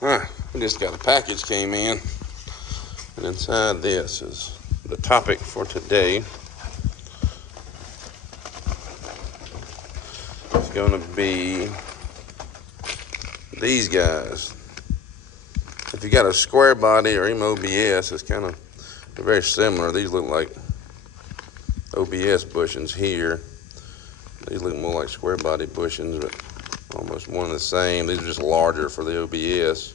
Alright, we just got a package came in, and inside this is the topic for today. It's going to be these guys. If you got a square body or OBS, it's kind of very similar. These look like OBS bushings here. These look more like square body bushings, but almost one and the same. These are just larger for the OBS.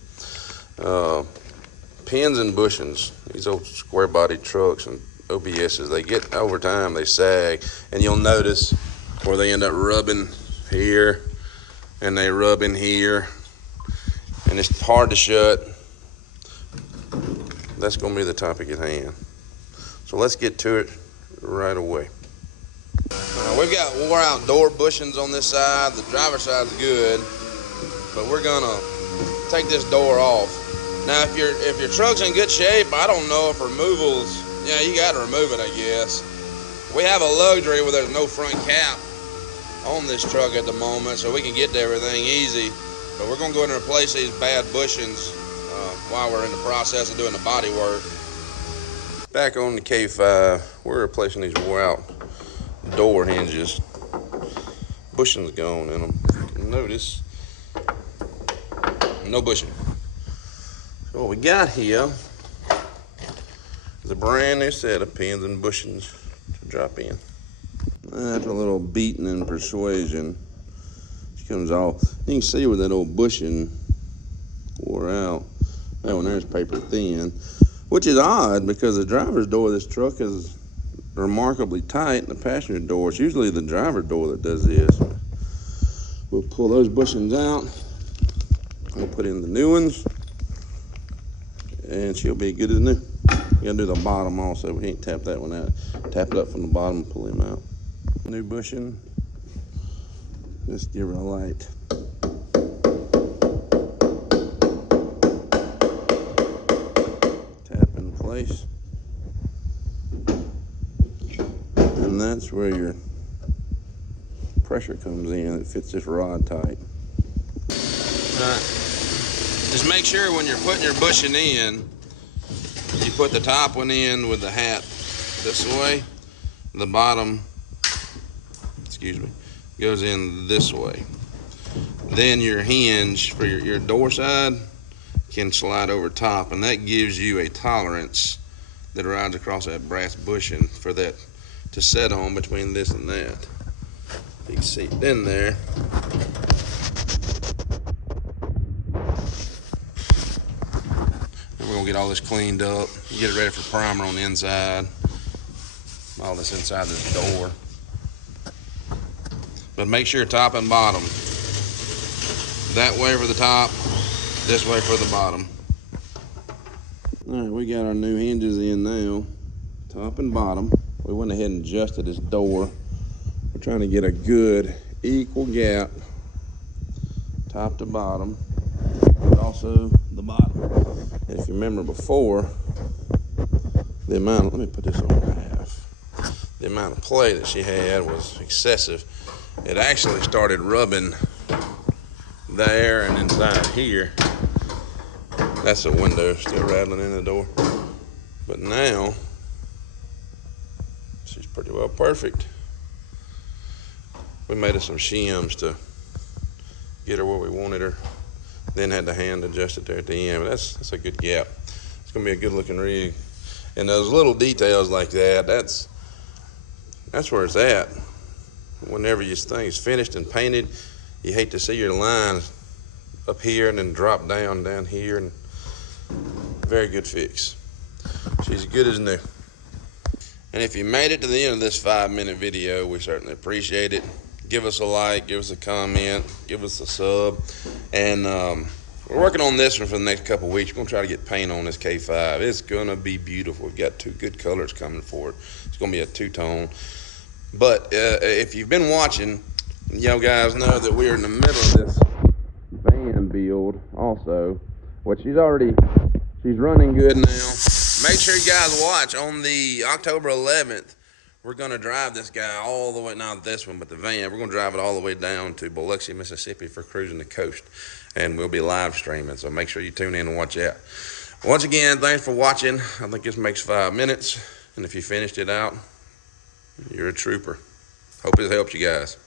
Pins and bushings. These old square body trucks and OBSs, they get, over time, they sag, and you'll notice where they end up rubbing here and they rub in here, and it's hard to shut. That's going to be the topic at hand. So let's get to it right away. We've got wore out door bushings on this side. The driver's side is good, but we're gonna take this door off. Now, if your truck's in good shape, I don't know if removals, yeah, you got to remove it, I guess. We have a luxury where there's no front cap on this truck at the moment, so we can get to everything easy. But we're gonna go ahead and replace these bad bushings while we're in the process of doing the body work. Back on the K5, we're replacing these wore out door hinges. Bushings gone in them. You can notice no bushing. So what we got here is a brand new set of pins and bushings to drop in. After a little beating and persuasion, she comes off. You can see where that old bushing wore out. That one there's paper thin, which is odd because the driver's door of this truck is remarkably tight, and the passenger door, it's usually the driver door that does this. We'll pull those bushings out. We'll put in the new ones, and she'll be good as new. You gotta do the bottom also. We can't tap that one out. Tap it up from the bottom and pull him out. New bushing. Just give her a light. Tap in place. And that's where your pressure comes in. It fits this rod tight. Just make sure when you're putting your bushing in, you put the top one in with the hat this way. The bottom, goes in this way. Then your hinge for your door side can slide over top, and that gives you a tolerance that rides across that brass bushing for that to set on between this and that. You can see it in there. And we're gonna get all this cleaned up, get it ready for primer on the inside. All this inside this door. But make sure top and bottom. That way for the top, this way for the bottom. All right, we got our new hinges in now, top and bottom. We went ahead and adjusted this door. We're trying to get a good equal gap, top to bottom, but also the bottom. And if you remember before, the amount, let me put this on half. The amount of play that she had was excessive. It actually started rubbing there and inside here. That's the window still rattling in the door. But now, she's pretty well perfect. We made her some shims to get her where we wanted her. Then had the hand adjusted there at the end. But that's a good gap. It's gonna be a good looking rig. And those little details like that, that's where it's at. Whenever your thing is finished and painted, you hate to see your lines up here and then drop down here. And very good fix. She's good as new. And if you made it to the end of this 5-minute video, we certainly appreciate it. Give us a like, give us a comment, give us a sub. And we're working on this one for the next couple weeks. We're gonna try to get paint on this K5. It's gonna be beautiful. We've got 2 good colors coming for it. It's gonna be a 2-tone. But if you've been watching, y'all guys know that we're in the middle of this van build also, which she's running good now. Make sure you guys watch on the October 11th. we're going to drive this guy all the way, not this one, but the van. We're going to drive it all the way down to Biloxi, Mississippi for cruising the coast. And we'll be live streaming, so make sure you tune in and watch that. Once again, thanks for watching. I think this makes 5 minutes. And if you finished it out, you're a trooper. Hope it helps you guys.